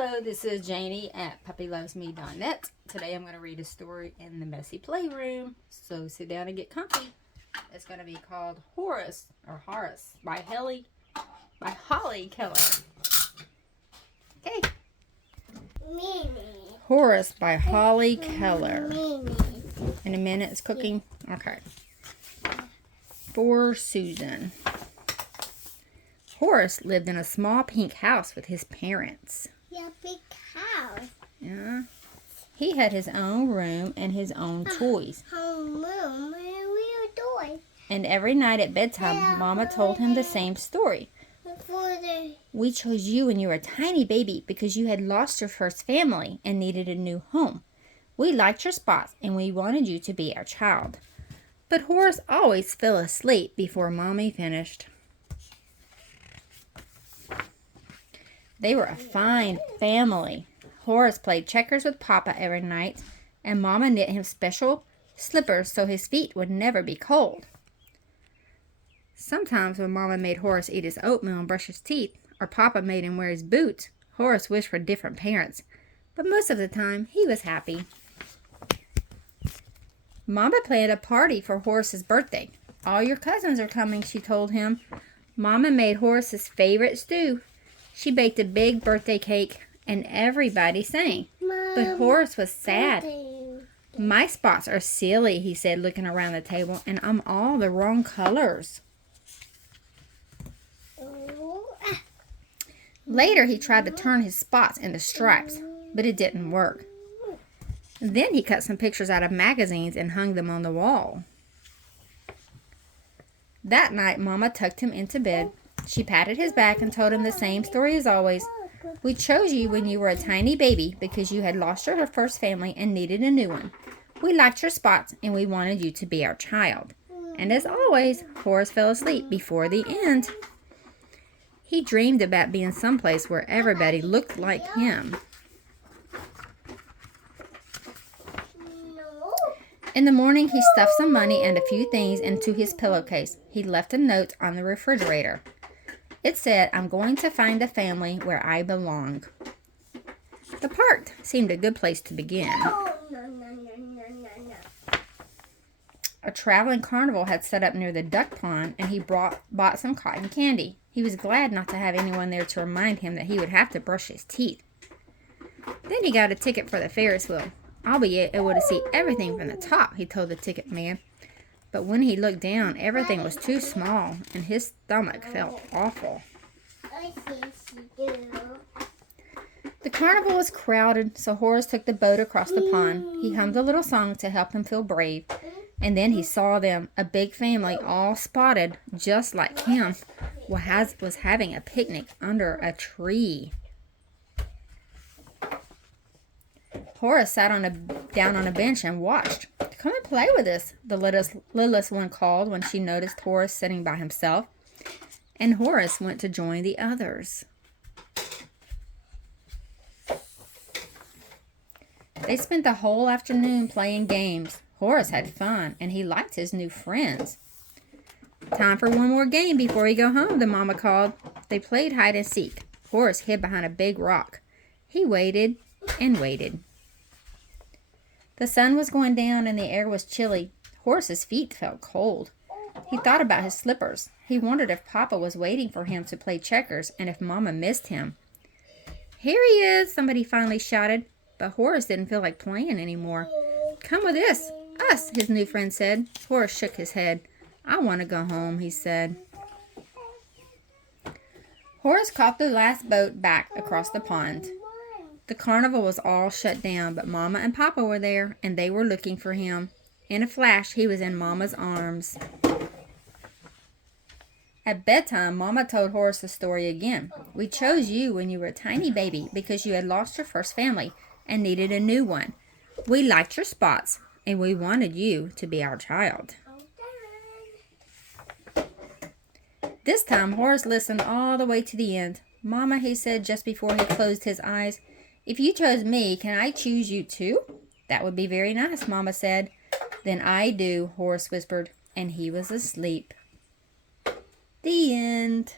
Hello, this is Janie at puppylovesme.net. Today I'm going to read a story in the messy playroom. So sit down and get comfy. It's going to be called Horace by Holly Keller. Okay. Horace by Holly Keller. In a minute, it's cooking. Okay. For Susan. Horace lived in a small pink house with his parents. Yeah, big house. Yeah. He had his own room and his own toys. Home room, real toys. And every night at bedtime, Mama told him the same story. We chose you when you were a tiny baby because you had lost your first family and needed a new home. We liked your spots and we wanted you to be our child. But Horace always fell asleep before Mommy finished. They were a fine family. Horace played checkers with Papa every night, and Mama knit him special slippers so his feet would never be cold. Sometimes when Mama made Horace eat his oatmeal and brush his teeth, or Papa made him wear his boots, Horace wished for different parents, but most of the time he was happy. Mama planned a party for Horace's birthday. All your cousins are coming, she told him. Mama made Horace's favorite stew. She baked a big birthday cake, and everybody sang. But Horace was sad. My spots are silly, he said, looking around the table, and I'm all the wrong colors. Later, he tried to turn his spots into stripes, but it didn't work. Then he cut some pictures out of magazines and hung them on the wall. That night, Mama tucked him into bed. She patted his back and told him the same story as always. We chose you when you were a tiny baby because you had lost your first family and needed a new one. We liked your spots and we wanted you to be our child. And as always, Horace fell asleep before the end. He dreamed about being someplace where everybody looked like him. In the morning, he stuffed some money and a few things into his pillowcase. He left a note on the refrigerator. It said, I'm going to find a family where I belong. The park seemed a good place to begin. A traveling carnival had set up near the duck pond, and he bought some cotton candy. He was glad not to have anyone there to remind him that he would have to brush his teeth. Then he got a ticket for the Ferris wheel. I'll be able to see everything from the top, he told the ticket man. But when he looked down, everything was too small, and his stomach felt awful. The carnival was crowded, so Horace took the boat across the pond. He hummed a little song to help him feel brave, and then he saw them, a big family, all spotted, just like him, was having a picnic under a tree. Horace sat down on a bench and watched. Come and play with us, the littlest one called when she noticed Horace sitting by himself. And Horace went to join the others. They spent the whole afternoon playing games. Horace had fun, and he liked his new friends. Time for one more game before we go home, the mama called. They played hide and seek. Horace hid behind a big rock. He waited and waited. The sun was going down and the air was chilly. Horace's feet felt cold. He thought about his slippers. He wondered if Papa was waiting for him to play checkers and if Mama missed him. Here he is, somebody finally shouted, but Horace didn't feel like playing anymore. Come with us, his new friend said. Horace shook his head. I want to go home, he said. Horace caught the last boat back across the pond. The carnival was all shut down, but Mama and Papa were there, and they were looking for him. In a flash, he was in Mama's arms. At bedtime, Mama told Horace the story again. We chose you when you were a tiny baby because you had lost your first family and needed a new one. We liked your spots, and we wanted you to be our child. This time, Horace listened all the way to the end. Mama, he said just before he closed his eyes, if you chose me, can I choose you too? That would be very nice, Mama said. Then I do, Horace whispered, and he was asleep. The end.